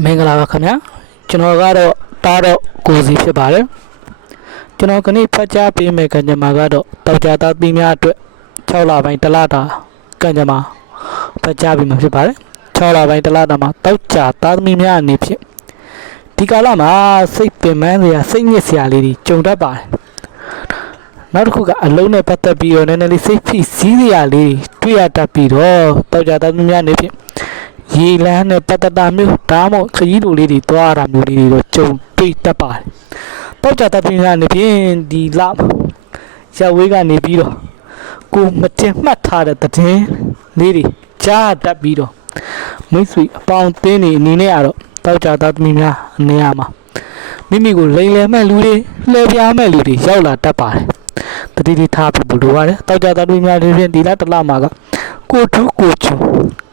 မင်္ဂလာပါခင်ဗျာကျွန်တော်ကတော့တားတော့ကိုစီဖြစ်ပါတယ်ကျွန်တော်ကနေ့ဖတ်ကြားပေးမယ့်ကံကြမ္မာကတော့တောက်ကြသားသီးများအတွက်6လပိုင်းတစ်လတာကံကြမ္မာဖတ်ကြားပေးမှာဖြစ်ပါတယ်6လပိုင်းတစ်လတာမှာတောက်ကြသားသမီးများအနေဖြင့်ဒီကာလမှာစိတ်ပင်ပန်းစရာစိတ်ညစ်စရာလေးတွေကြုံတတ်ပါတယ်နောက်တစ်ခုကအလုံးနဲ့ပတ်သက်ပြီးတော့နည်းနည်းလေးစိတ်ဖိစီးစရာလေးတွေတွေ့ရတတ်ပြီးတော့တောက်ကြသားသမီးများအနေဖြင့် ရေလန်းနဲ့ပတ်သက်တာမျိုးဒါမှမဟုတ်ခရီးလိုလေးတွေသွားရတာမျိုးလေးတွေတော့ကြုံတွေ့တတ်ပါတယ်။တောက်ကြတတ်ပြီးကနေဖြင့်ဒီလရက်ဝေးကနေပြီးတော့ကိုမတင်မှတ်ထားတဲ့သတင်းလေးတွေကြားတတ်ပြီးတော့မိတ်ဆွေအပေါင်းအသင်းတွေအနေနဲ့ကတော့တောက်ကြတတ်သမီးများအနေရမှာမိမိကိုလိမ်လည်မဲ့လူတွေလှည့်ပြားမဲ့လူတွေရောက်လာတတ်ပါတယ်။တတိတိထားဖို့လိုပါတယ်။တောက်ကြတတ်သမီးများတွေဖြင့်ဒီလတစ်လမှာကကိုထုကိုချူ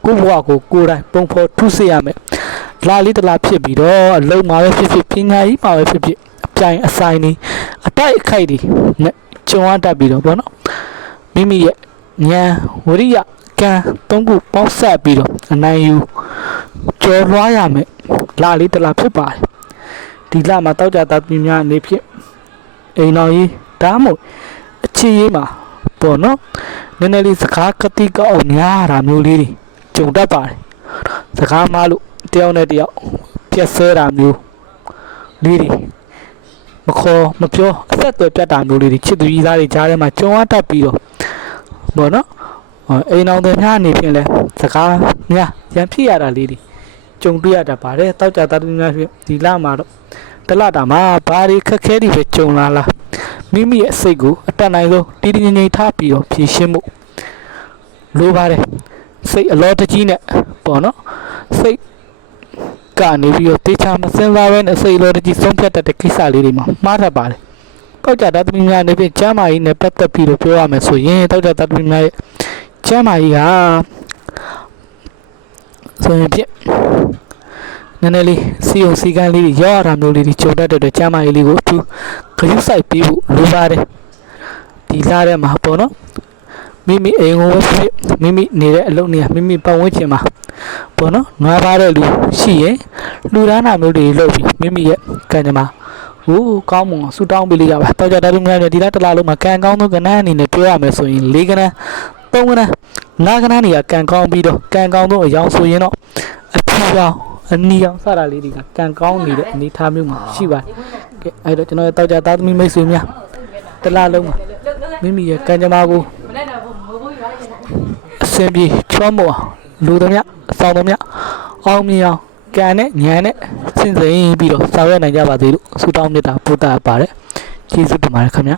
ကိုဘဝကိုကိုယ်တိုင်ပုံဖော်ထုစေရမယ်လာလေးတလားဖြစ်ပြီးတော့အလုံးမှာပဲဖြစ်ဖြစ်ပညာကြီးမှာပဲဖြစ်ဖြစ်အပြိုင်အဆိုင်နေအတိုက်အခိုက်တွေနဲ့ကြုံရတတ်ပြီးတော့ဗောနော်မိမိရဲ့ဉာဏ်ဝရိယကံသုံးခုပေါင်းစပ်ပြီးတော့အနိုင်ယူကျော်လွှားရမယ်လာလေးတလားဖြစ်ပါတယ်ဒီလမှာတောက်ကြတာပြင်းများအနေဖြင့်အိမ်တော်ကြီးဒါမှမဟုတ်အခြေရေးမှာပေါ့နော်နည်းနည်းလေးစကားကတိကောက်အောင်များတာမျိုးလေးတွေ ကြုံတတ်ပါတယ်စကားမလို့တယောက်နဲ့တယောက်ပြက်ဆဲတာမျိုးလေးတွေမခေါ်မပြောအဆက်အသွယ်ပြတ်တာမျိုးလေးတွေချစ်သူကြီးသားတွေကြားထဲမှာကြုံရတတ်ပြီးတော့ဘောနော်ဟောအိမ်အောင်တွေများအနေဖြင့်လဲစကားများရန်ဖြစ်ရတာလေးတွေကြုံတွေ့ရတတ်ပါတယ်တောက်ကြတာတူများဖြင့်ဒီလမှာတော့တလတာမှာဘာတွေခက်ခဲတွေပဲကြုံလာလားမိမိရဲ့စိတ်ကိုအတက်နိုင်ဆုံးတည်တည်ငြိမ်ငြိမ်ထားပြီးတော့ဖြေရှင်းမှုလိုပါတယ် စိတ်အလောတကြီးနဲ့ပေါ့နော်စိတ်ကနေပြီးတော့တေချာမစင်စားဘဲနဲ့စိတ်အလောတကြီးဆုံးဖြတ်တတ်တဲ့ကိစ္စလေးတွေမှာမှားတတ်ပါတယ်တောက်ကြတတ်သမီးများအနေဖြင့်ကျမ်းမာရေးနဲ့ပတ်သက်ပြီးတော့ပြောရမယ်ဆိုရင်တောက်ကြတတ်သမီးများရဲ့ကျမ်းမာရေးကဆိုရင်ဖြင့်နည်းနည်းလေးစီယုံစီကန်းလေးတွေရောက်ရတာမျိုးလေးတွေကြုံတတ်တဲ့အတွက်ကျမ်းမာရေးလေးကိုအထူးခရုစိုက်ပြီးဖို့လိုပါတယ်ဒီလာတဲ့မှာပေါ့နော် မိမိအိမ်ကိုပဲဖြစ်မိမိနေတဲ့အလုပ်နေရမိမိပတ်ဝန်းကျင်မှာပေါ့နော်နွားပါတဲ့လူရှိရင်လူဒါနာမျိုးတွေလုပ်ပြီးမိမိရဲ့ကံကြမ္မာဟိုးကောင်းမွန်ဆူတောင်းပေးလိုက်ရပါတော့ကြတဲ့လူများတွေဒီလားတစ်လားလုံးမှာကံကောင်းသောကဏ္ဍအနေနဲ့ပြောရမယ်ဆိုရင်၄ကဏ္ဍ၃ကဏ္ဍ၅ကဏ္ဍနေရကံကောင်းပြီးတော့ကံကောင်းသောအယောင်ဆိုရင်တော့အထူးအောင်အနီအောင်စတာလေးတွေကကံကောင်းနေတဲ့အနေအထားမျိုးမှာရှိပါတယ်ကဲအဲ့တော့ကျွန်တော်ရဲ့တောက်ကြသားသမီးမိတ်ဆွေများတစ်လားလုံးမှာမိမိရဲ့ကံကြမ္မာကိုအ စင်ပြေချောမောအောင်လူသမျှစောင်းသမျှအောင်မြင်အောင်ကံနဲ့ဉာဏ်နဲ့စဉ်းစိမ်ပြီးတော့ဆောင်ရွက်နိုင်ကြပါသေးလို့ဆုတောင်းမေတ္တာပို့တာပါတယ်ကျေးဇူးတင်ပါတယ်ခင်ဗျာ